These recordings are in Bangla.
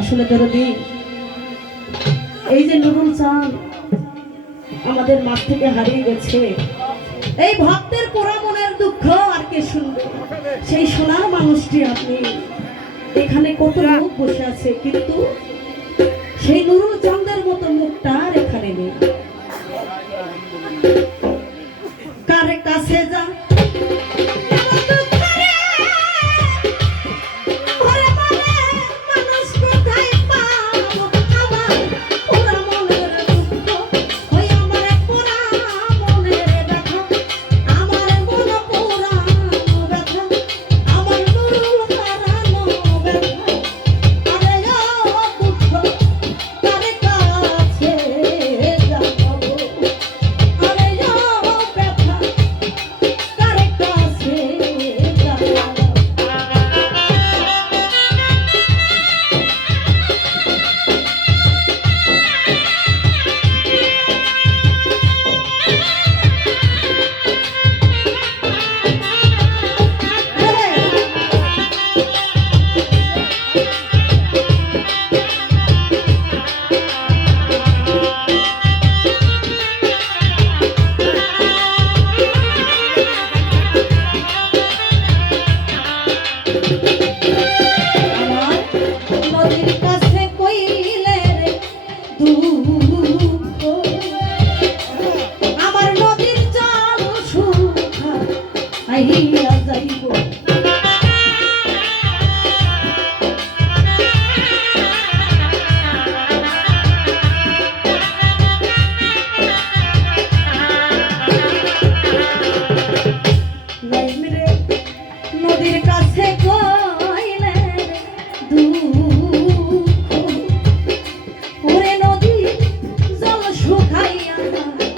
আসলে দরদি, এই যে নুরুল চাঁদ আমাদের মাঠ থেকে হারিয়ে গেছে। এই ভক্তের পোড়া মনের দুঃখ আর কে শুনবে? সেই শোনা মানুষটি আপনি। এখানে কত মুখ বসে আছে, কিন্তু সেই নুরুল চাঁদের মতো মুখটা আর এখানে নেই। কারে কাছে যা Ooh. Thank you.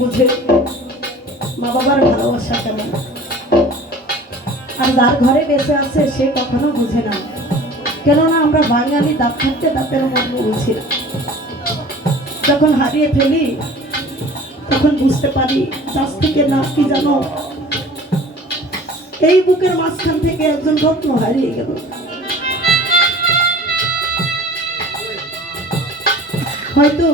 বুঝে মা বাবার ভালোবাসা কেমন? আর যার ঘরে বেঁচে আছে, সে কখনো বুঝে না। কেননা আমরা বাঙালি, দাঁত থাকতে দাঁতের মর্ম বুঝি না। যখন হারিয়ে ফেলি, তখন বুঝতে পারি, চাষ থেকে না কি জানো? এই বুকের মাঝখান থেকে একজন রত্ন হারিয়ে গেল। হয়তো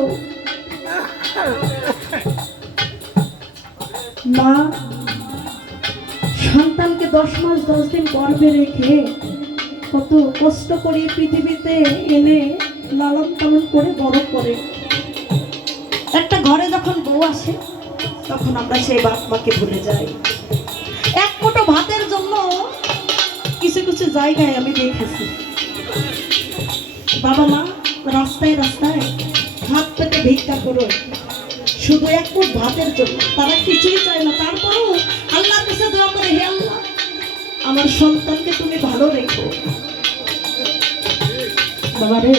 মা, সন্তানকে দশ মাস, দশ দিন গর্ভে রেখে কত কষ্ট করে পৃথিবীতে এনে লালন পালন করে, বড় করে। একটা ঘরে যখন বউ আসে, তখন আমরা সেই বাপ মাকে ভুলে যাই। এক মুঠো ভাতের জন্য কিছু কিছু জায়গায় আমি দেখেছি। বাবা মা, রাস্তায় রাস্তায় হাত পেতে ভিক্ষা করো শুধু এক মুঠ ভাতের জন্য। তারা কিছুই চায় না। তারপরও আল্লাহর কাছে করে, হে আল্লাহ, আমার সন্তানকে তুমি ভালো রেখো। বাবা রে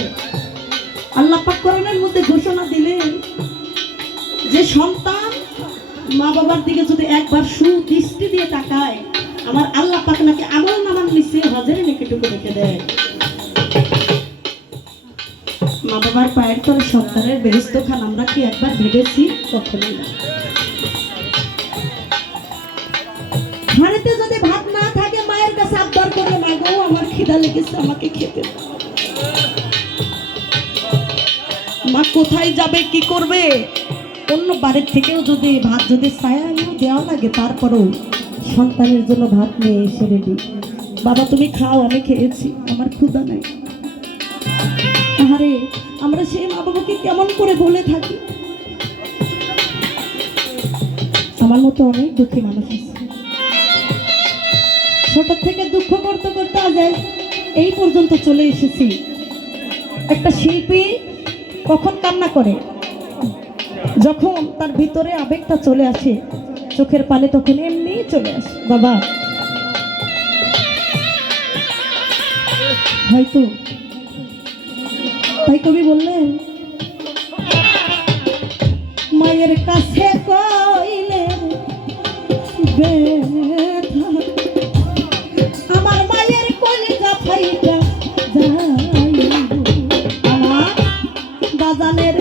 আল্লাহ পাক কোরআনের মধ্যে ঘোষণা দিলেন যে সন্তান মা বাবার দিকে যদি একবার সুদৃষ্টি দিয়ে তাকায়, আমার আল্লাহ পাক নাকি আমল নামান নিচে হজের নিকেটুকু রেখে দেয়। বাবার পায়ের তলে সন্তানের বেরস্ত খান আমরা কি একবার ভেবেছি? কখনোই না। যদি ভাত না থাকে, মায়ের কাছে আবদার করে না গো, আমার খিদা লেগেছে, আমাকে খেতে মা কোথায় যাবে, কি করবে? অন্য বাড়ির থেকেও যদি ভাত যদি ছায়া দেওয়া লাগে, তারপরেও সন্তানের জন্য ভাত নিয়ে এসে রেডি। বাবা, তুমি খাও, আমি খেয়েছি, আমার ক্ষুধা নাই। আরে আমরা সেই মা বাবাকে কেমন করে বলে থাকি? আমার মতো অনেক দুঃখী মানুষ আছে। ছোট থেকে দুঃখ করতে করতে আজ এই পর্যন্ত চলে এসেছি। একটা শিল্পী কখন কান্না করে? যখন তার ভিতরে আবেগটা চলে আসে, চোখের পালে তখন এমনি চলে আসে। বাবা, হয়তো তাই কবি বললেন মায়ের কাছে কইলে আমার মায়ের কলিজা ফাইটা আমার বাজানের